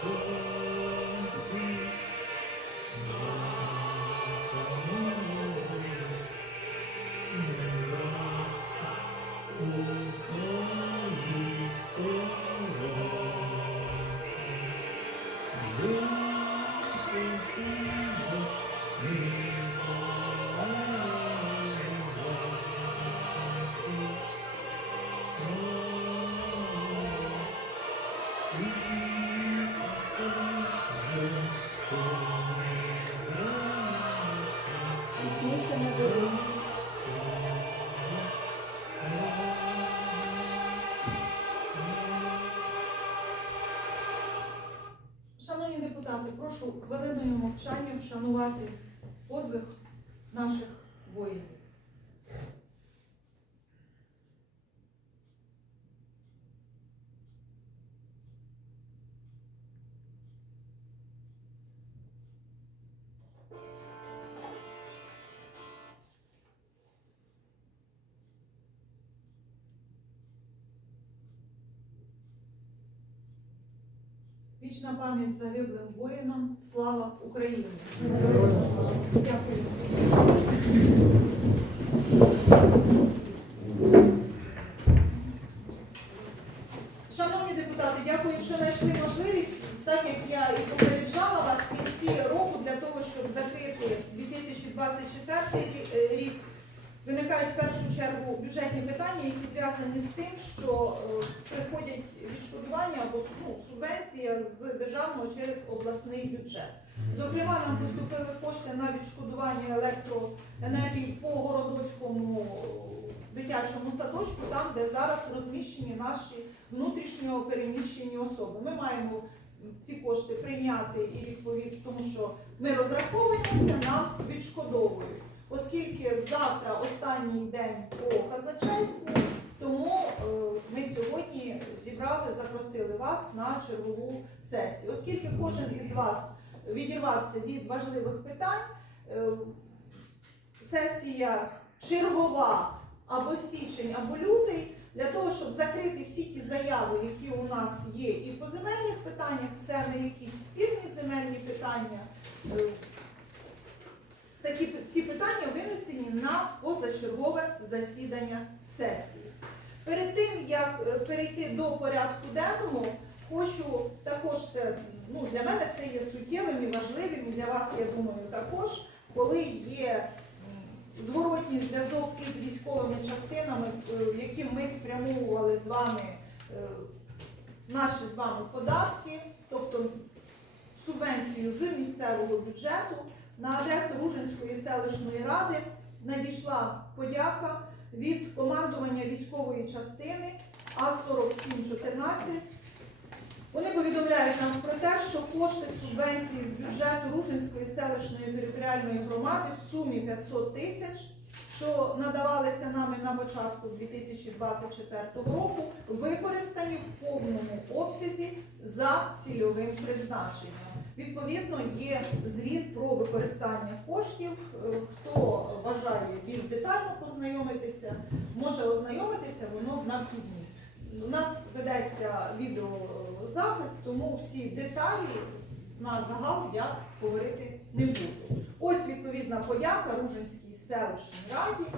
Sweet. Прошу хвилиною мовчання вшанувати подвиг наших воїнів. Вічна пам'ять загиблим воїнам. Слава Україні! Дякую. Шановні депутати, дякую, що знайшли можливість, так як я і попереджала вас в кінці року для того, щоб закрити 2024 рі- рік. Виникають в першу чергу бюджетні питання, які зв'язані з тим, що е, приходять відшкодування або ну, субвенція з державного через обласний бюджет. Зокрема, нам поступили кошти на відшкодування електроенергії по городоцькому дитячому садочку, там, де зараз розміщені наші внутрішньо переміщені особи. Ми маємо ці кошти прийняти і відповідь, тому що ми розраховуємося, нам відшкодовують. Оскільки завтра останній день по казначейству, тому е, ми сьогодні зібрали, запросили вас на чергову сесію. Оскільки кожен із вас відірвався від важливих питань, е, сесія чергова або січень, або лютий, для того, щоб закрити всі ті заяви, які у нас є, і по земельних питаннях, це не якісь спірні земельні питання. Такі ці питання винесені на позачергове засідання сесії. Перед тим як е, перейти до порядку денного, хочу також це ну для мене це є суттєвим і важливим, і для вас, я думаю, також, коли є зворотній зв'язок із військовими частинами, е, які ми спрямовували з вами е, наші з вами податки, тобто субвенцію з місцевого бюджету. На адресу Ружинської селищної ради надійшла подяка від командування військової частини А4714. Вони повідомляють нас про те, що кошти субвенції з бюджету Ружинської селищної територіальної громади в сумі 500 тисяч, що надавалися нами на початку 2024 року, використані в повному обсязі за цільовим призначенням. Відповідно, є звіт про використання коштів. Е, Хто бажає більш детально познайомитися, може ознайомитися, воно на вхідні. У нас ведеться відеозапис, тому всі деталі на загал я говорити не буду. Ось відповідна подяка Ружинській селищній раді,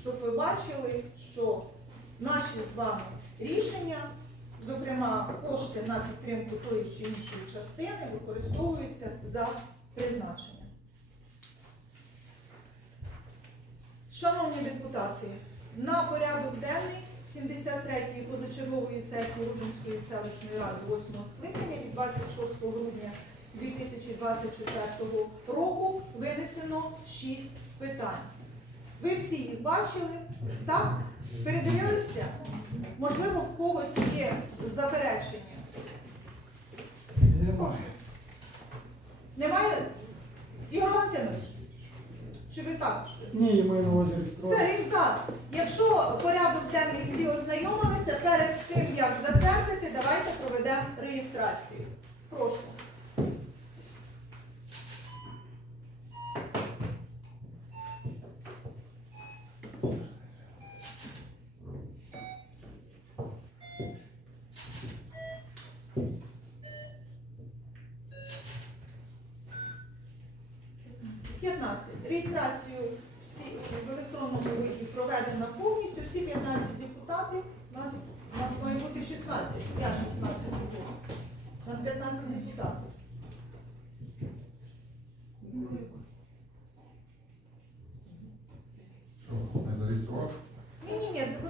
щоб ви бачили, що наші з вами рішення зокрема, кошти на підтримку тої чи іншої частини використовуються за призначенням. Шановні депутати, на порядок денний 73-ї позачергової сесії Ружинської селищної ради 8 скликання від 26 грудня 2024 року винесено 6 питань. Ви всі їх бачили, так? Передивилися? Можливо, в когось є заперечення. Немає. Немає? Ігор Валентинович, чи ви також? Ні, я маю на увазі реєструвати. Все, так. Якщо порядок денний всі ознайомилися, перед тим, як затвердити, давайте проведемо реєстрацію. Прошу.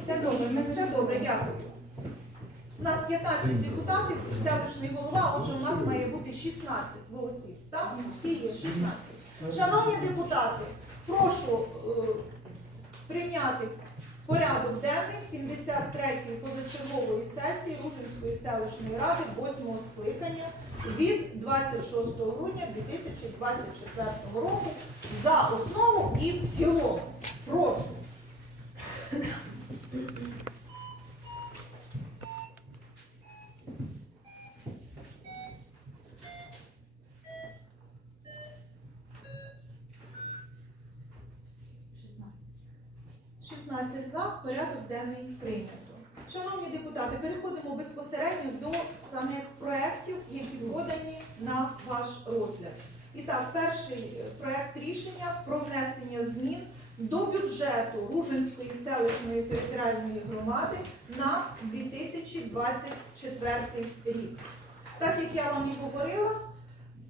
Все добре, ми все добре, дякую. У нас 15 депутатів, селищний голова, отже, у нас має бути 16 голосів. Так? Всі є 16. Шановні депутати, прошу е, прийняти порядок денний 73-ї позачергової сесії Ружинської селищної ради 8-го скликання від 26 грудня 2024 року за основу і в цілому. Прошу. Шістнадцять. 16 за, порядок денний прийнято. Шановні депутати, переходимо безпосередньо до самих проєктів, які подані на ваш розгляд. І так, перший е, проєкт рішення про внесення змін до бюджету Ружинської селищної територіальної громади на 2024 рік. Так як я вам і говорила,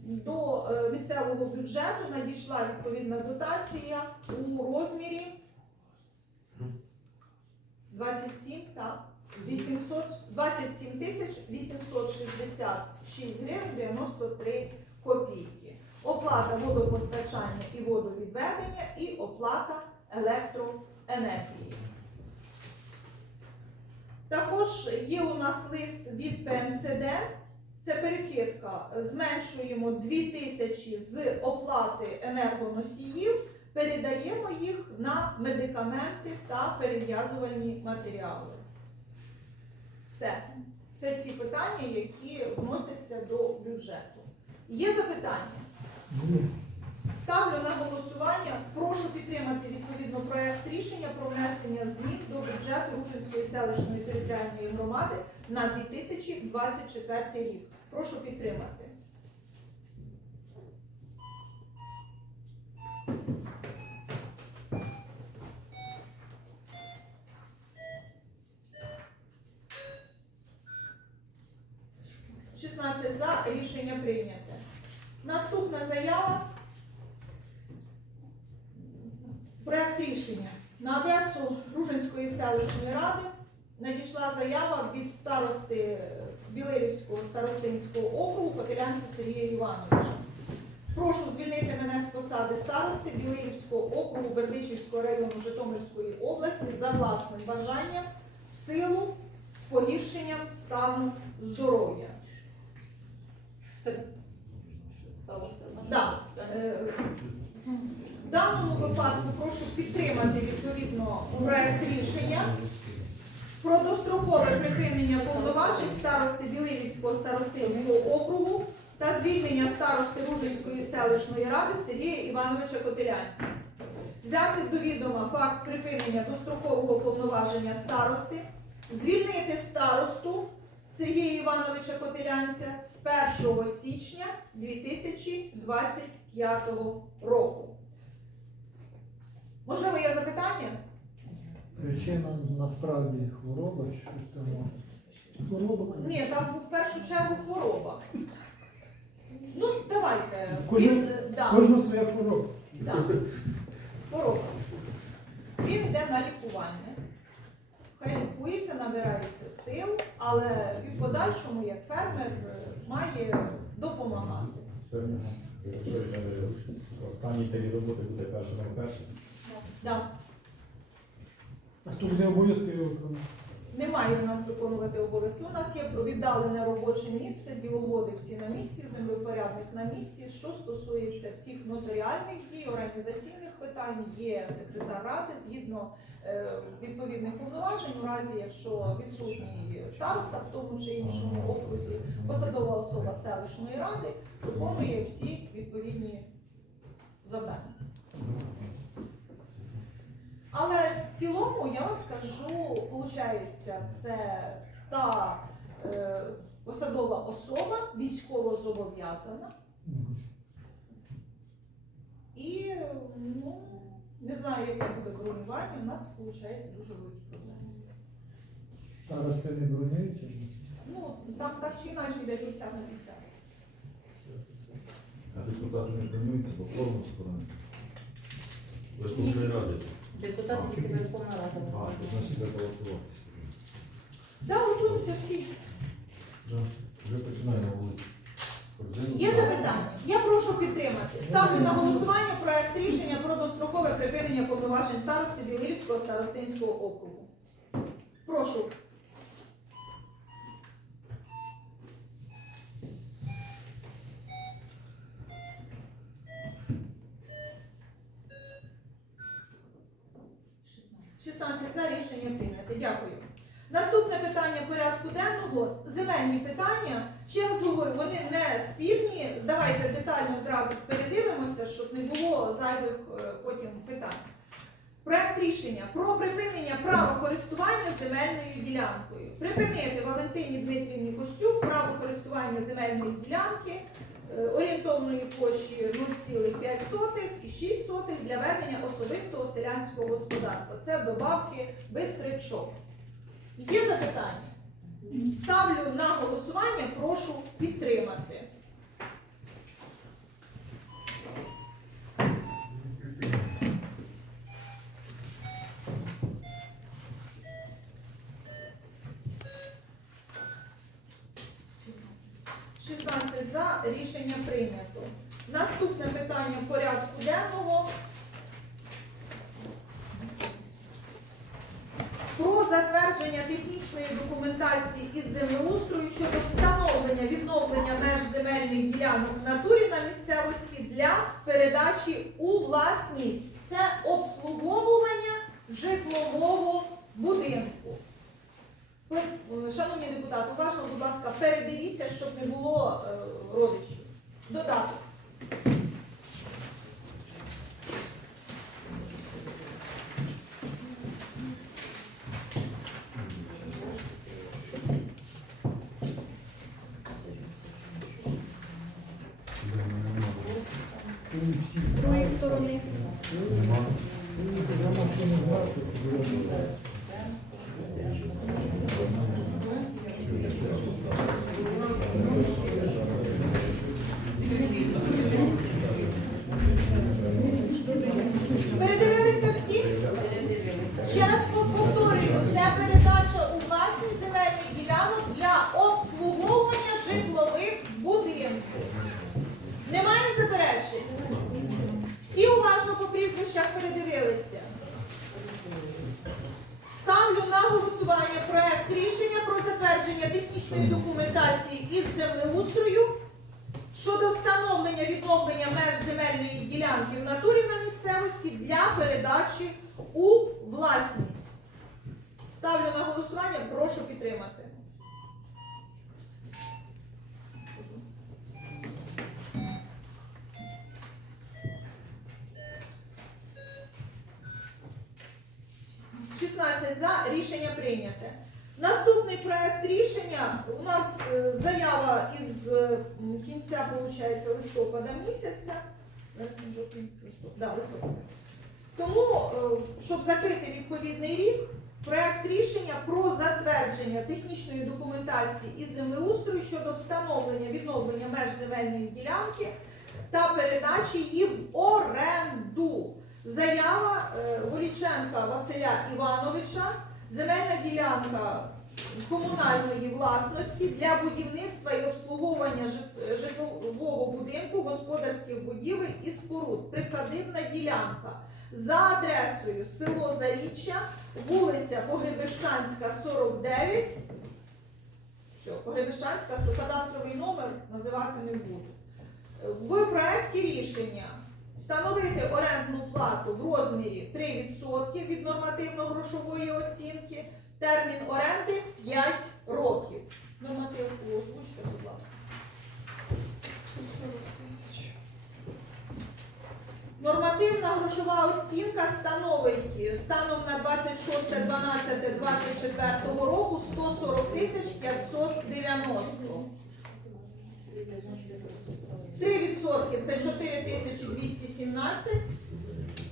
до е, місцевого бюджету надійшла відповідна дотація у розмірі 27, так, 800, 27 тисяч 866 гривень 93 копійки. Оплата водопостачання і водовідведення і оплата електроенергії. Також є у нас лист від ПМСД. Це перекидка. Зменшуємо 2 тисячі з оплати енергоносіїв передаємо їх на медикаменти та перев'язувальні матеріали. Все. Це ці питання, які вносяться до бюджету. Є запитання? Ставлю на голосування. Прошу підтримати відповідно проект рішення про внесення змін до бюджету Рушинської селищної територіальної громади на 2024 рік. Прошу підтримати. – 16 за рішення прийняте. Наступна заява. Проект рішення. На адресу Ружинської селищної ради надійшла заява від старости Білирівського старостинського округу Котелянця Сергія Івановича. Прошу звільнити мене з посади старости Білирівського округу Бердичівського району Житомирської області за власним бажанням в силу з погіршенням стану здоров'я. Да. Е, В даному випадку прошу підтримати відповідно проект рішення про дострокове припинення повноважень старости Біливівського старостинського округу та звільнення старости Ружинської селищної ради Сергія Івановича Котелянця. Взяти до відома факт припинення дострокового повноваження старости, звільнити старосту Сергія Івановича Котелянця з 1 січня 2025 року. Можливо, є запитання? Причина насправді хвороба щось там. Хвороба? Ні, там в першу чергу хвороба. Ну, давайте. Кожен- Він, да, Кожна своя хвороба. да. Хвороба. Він йде на лікування. Хай лікується, набирається сил, але і в подальшому, як фермер, має допомагати. Якщо останній день роботи буде першим на перший. Да. А хто буде обов'язки виконувати? немає у нас виконувати обов'язки. У нас є віддалене робоче місце, діловоди всі на місці, землепорядник на місці. Що стосується всіх нотаріальних дій, організаційних питань, є секретар ради згідно е, відповідних повноважень, у разі якщо відсутній староста в тому чи іншому окрузі, посадова особа селищної ради виконує всі відповідні завдання. Але в цілому я вам скажу, виходить, це та е, посадова особа військово зобов'язана. І ну, не знаю, яке буде бронювання, у нас виходить дуже великі проблеми. Старости не бронюються? Ну, там так чи інакше йде 50 на 50. А депутати не плануються, бо форму скоро. Верховної Ради. Депутати тільки Верховна А, Рада. то значить треба голосувати. Да, готуємося всі. Да, Вже починаємо на Є запитання? Я прошу підтримати. Ставлю на голосування проект рішення про дострокове припинення повноважень старости Білилівського старостинського округу. Прошу. Шістнадцять за рішення прийнято. Дякую. Наступне питання порядку денного земельні питання. Ще раз говорю, вони не спірні. Давайте детально зразу передивимося, щоб не було зайвих е, потім питань. Проект рішення про припинення права користування земельною ділянкою. Припинити Валентині Дмитрівні Костюк право користування земельної ділянки орієнтовної площі 0,5 і 6 сотих для ведення особистого селянського господарства. Це добавки Бистричок. Є запитання? Ставлю на голосування, прошу підтримати. Шістнадцять за рішення прийнято. Наступне питання порядку денного. про затвердження технічної документації із землеустрою щодо встановлення відновлення меж земельних ділянок в натурі на місцевості для передачі у власність. Це обслуговування житлового будинку. Ви, е, Шановні депутати, уважно, будь ласка, передивіться, щоб не було е, родичів. Додаток. Ти всі З другої сторони. Нема. Я можу не знати, було. Передивилися всі? Ще раз повторюю, це передача у власність земельних ділянок для обслуговування житлових будинків. Немає заперечень? Всі уважно по прізвищах передивилися. Ставлю на голосування проект рішення про затвердження технічної документації із землеустрою щодо встановлення відновлення меж земельної ділянки в натурі на місцевості для передачі у власність. Ставлю на голосування, прошу підтримати. Шістнадцять за рішення прийняте. Наступний проект рішення у нас е, заява із е, кінця виходить, листопада місяця. Да, листопада. Тому, е, щоб закрити відповідний рік, проект рішення про затвердження технічної документації із землеустрою щодо встановлення відновлення меж земельної ділянки та передачі її в оренду. Заява е, Горіченка Василя Івановича. Земельна ділянка комунальної власності для будівництва і обслуговування житлового будинку, господарських будівель і споруд. Присадибна ділянка за адресою село Заріччя, вулиця Погребищанська, 49. Все, Погребищанська, кадастровий номер називати не буду. В проєкті рішення встановити орендну плату в розмірі 3% від нормативно-грошової оцінки, термін оренди 5 років. Нормативку озвучте, будь ласка. 140 тисяч. Нормативна грошова оцінка становить станом на 26.12.24 року 140 тисяч 590. 3% це 4217.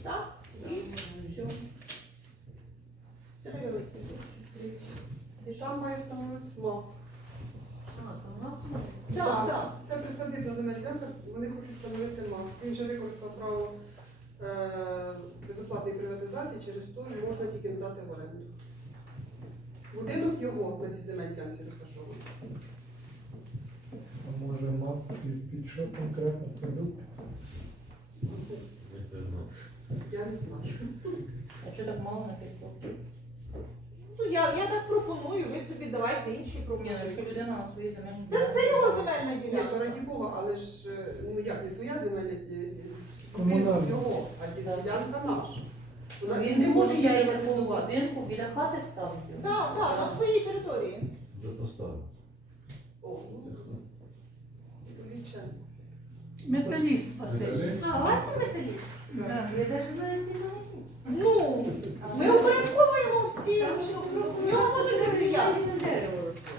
Так? І все. Це невеликий. І там має встановити СМАП. Так, так. Це присадибна земельна ділянка, вони хочуть встановити МАП. Він же використав право е, безоплатної приватизації, через то не можна тільки надати в оренду. Будинок його на цій земельній ділянці розташований. А може мав під, під конкретно продукт? Я не знаю. А що так мало на підпорті? Ну, я, я так пропоную, ви собі давайте інші Ні, ну пропозиції. людина на своїй земельній Це, це його земельна Ні, ділянка. раді Бога, але ж е, ну як не своя земельна ді- Комунальна. його, а ді- ділянка наша. Вона Він не може я її в будинку біля хати ставити. Так, так, на своїй території. Вже поставив. О, ну, Вічен. Металіст Василь. А, Вася металіст? Да. Я даже знаю ці магазин. Ну, ми упорядковуємо всі. Там ще Його може не влияти. на дерево росло.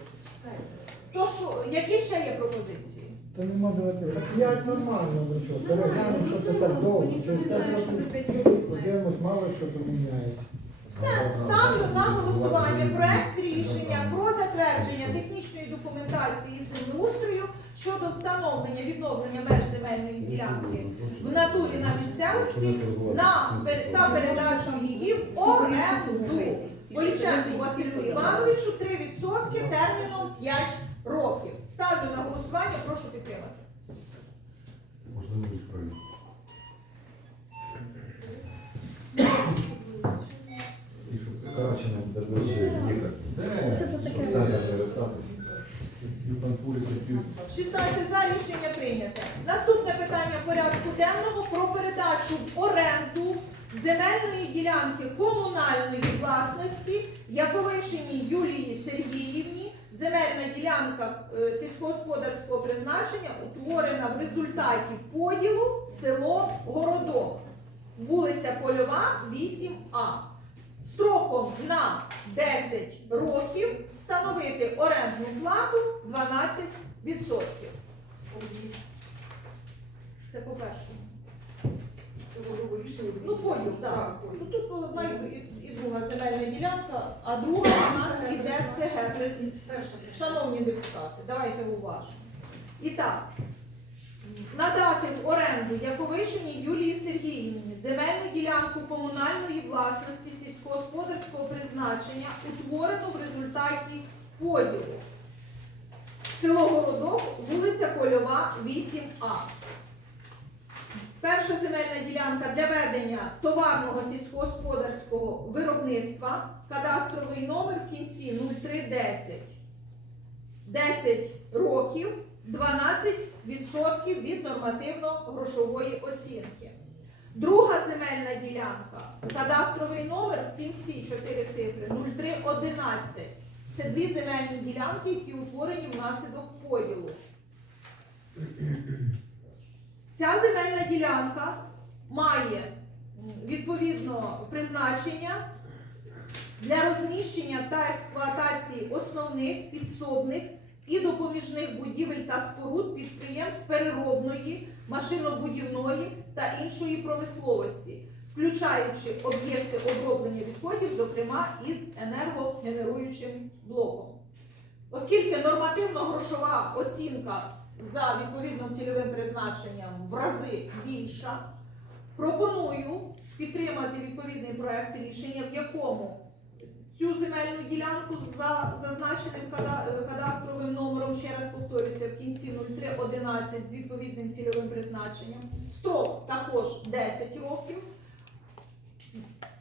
То що, які ще є пропозиції? Та нема давати. П'ять нормально, ну що, перегляну, що це так довго. Ніхто не це знає, що за просто 5 років має. подивимось, мало що поміняється. Все, ставлю на голосування проект рішення про затвердження технічної документації землеустрою щодо встановлення відновлення меж земельної ділянки в натурі на місцевості на та передачу її в оренду. Поліченку Василю Івановичу 3% терміном 5 років. Ставлю на голосування, прошу підтримати. Можливо, відправити. Скорочено буде ближче їхати. Де? Щоб це не вертатися. Ті панкулі такі. 16 за рішення прийнято. Наступне питання порядку денного про передачу в оренду земельної ділянки комунальної власності Яковишиній Юлії Сергіївні. Земельна ділянка е, сільськогосподарського призначення утворена в результаті поділу село Городок, вулиця Польова, 8А. Строком на 10 років встановити орендну плату 12%. Це по-першому. Це голову рішення. Ну, поділ, так. Так, Ну, тут одна і, і друга земельна ділянка, а друга у нас іде СГ. Шановні депутати, давайте уважно. І так, надати в оренду Яковишині Юлії Сергіївні земельну ділянку комунальної власності сільськогосподарського призначення, утворену в результаті поділу. Село Городок, вулиця Польова, 8А. Перша земельна ділянка для ведення товарного сільськогосподарського виробництва, кадастровий номер в кінці 0310. 10 років 12% від нормативно-грошової оцінки. Друга земельна ділянка, кадастровий номер в кінці 4 цифри 0311. Це дві земельні ділянки, які утворені внаслідок поділу. Ця земельна ділянка має відповідно призначення для розміщення та експлуатації основних підсобних і допоміжних будівель та споруд підприємств переробної, машинобудівної та іншої промисловості, включаючи об'єкти оброблення відходів, зокрема із енергогенеруючим блоком. Оскільки нормативно-грошова оцінка за відповідним цільовим призначенням в рази більша, пропоную підтримати відповідний проект рішення, в якому цю земельну ділянку за зазначеним кадастровим номером, ще раз повторюся, в кінці 0311 з відповідним цільовим призначенням. Строк також 10 років.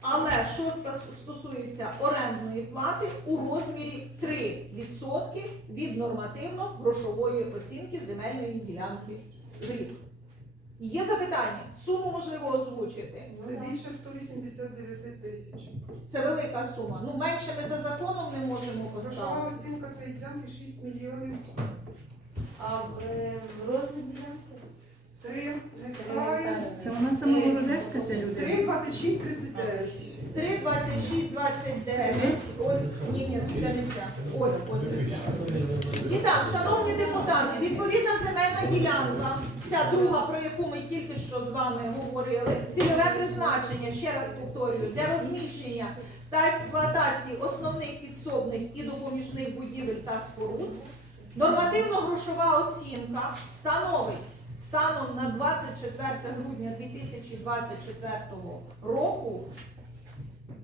Але що стосується орендної плати у розмірі 3% від нормативно-грошової оцінки земельної ділянки в рік. Є запитання? Суму можливо озвучити. Це більше 189 тисяч. Це велика сума. Ну менше ми за законом не можемо поставити. Грошова оцінка цієї ділянки 6 мільйонів А в е, в розмір ділянки? 3 гектари. Це вона саме Володецька, ця людина. 3, 26, 39. 3, 26, 29. Ось, ні, ні, це не ця. Ось, ось ця. І так, шановні депутати, відповідна земельна ділянка, ця друга, про яку ми тільки що з вами говорили, цільове призначення, ще раз повторюю, для розміщення та експлуатації основних підсобних і допоміжних будівель та споруд. Нормативно-грошова оцінка становить станом на 24 грудня 2024 року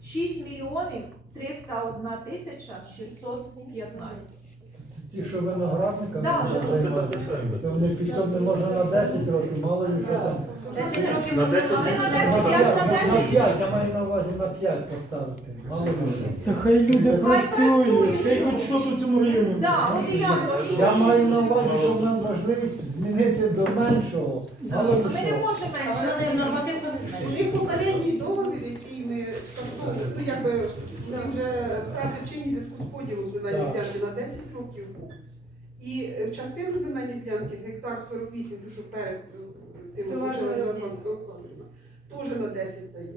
6 мільйонів 301 тисяча 615. Ті, що виноградниками Да. займаються, це вони підсобне можна на 10 років, мало ли що там. 10 років На буде 10 А ви на мати. 10, я ж на На 10. 5, я маю на увазі на 5 поставити. Мало ли що. Та хай люди Хай працюють, працюють. хай хоч що тут цьому районі. Да, от і я прошу. Я маю на увазі, що нам можливість змінити до меншого. Мало ли Ми не що. можемо менше. нормативно не якби він вже втратив чинність зв'язку з поділом земельної ділянки на 10 років був. І е, частину земельної ділянки, гектар 48, ту, що перед е, тим Олександрівна, теж на 10 дає.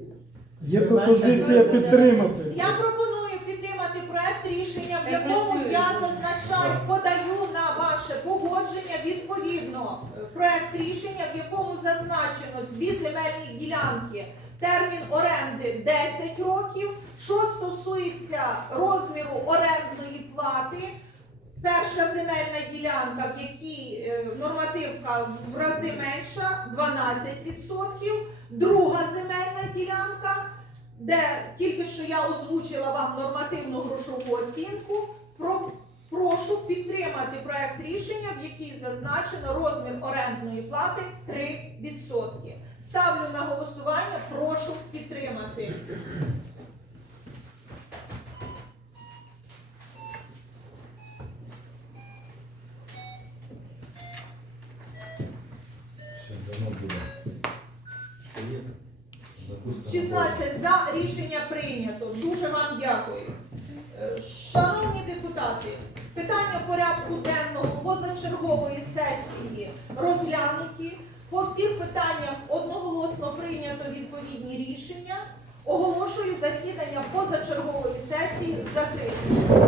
Є пропозиція підтримати. Я пропоную підтримати проект рішення, в якому я зазначаю, подаю на ваше погодження відповідно е, проект рішення, в якому зазначено дві земельні ділянки. Термін оренди 10 років. Що стосується розміру орендної плати, перша земельна ділянка, в якій е, нормативка в рази менша 12%, друга земельна ділянка де тільки що я озвучила вам нормативну грошову оцінку. Прошу підтримати проект рішення, в якій зазначено розмір орендної плати 3%. Ставлю на голосування, прошу підтримати. Ще давно буде. 16 за рішення прийнято. Дуже вам дякую. Е, Шановні депутати, питання порядку денного позачергової сесії розглянуті. По всіх питаннях одноголосно прийнято відповідні рішення. Оголошую засідання позачергової сесії закритим.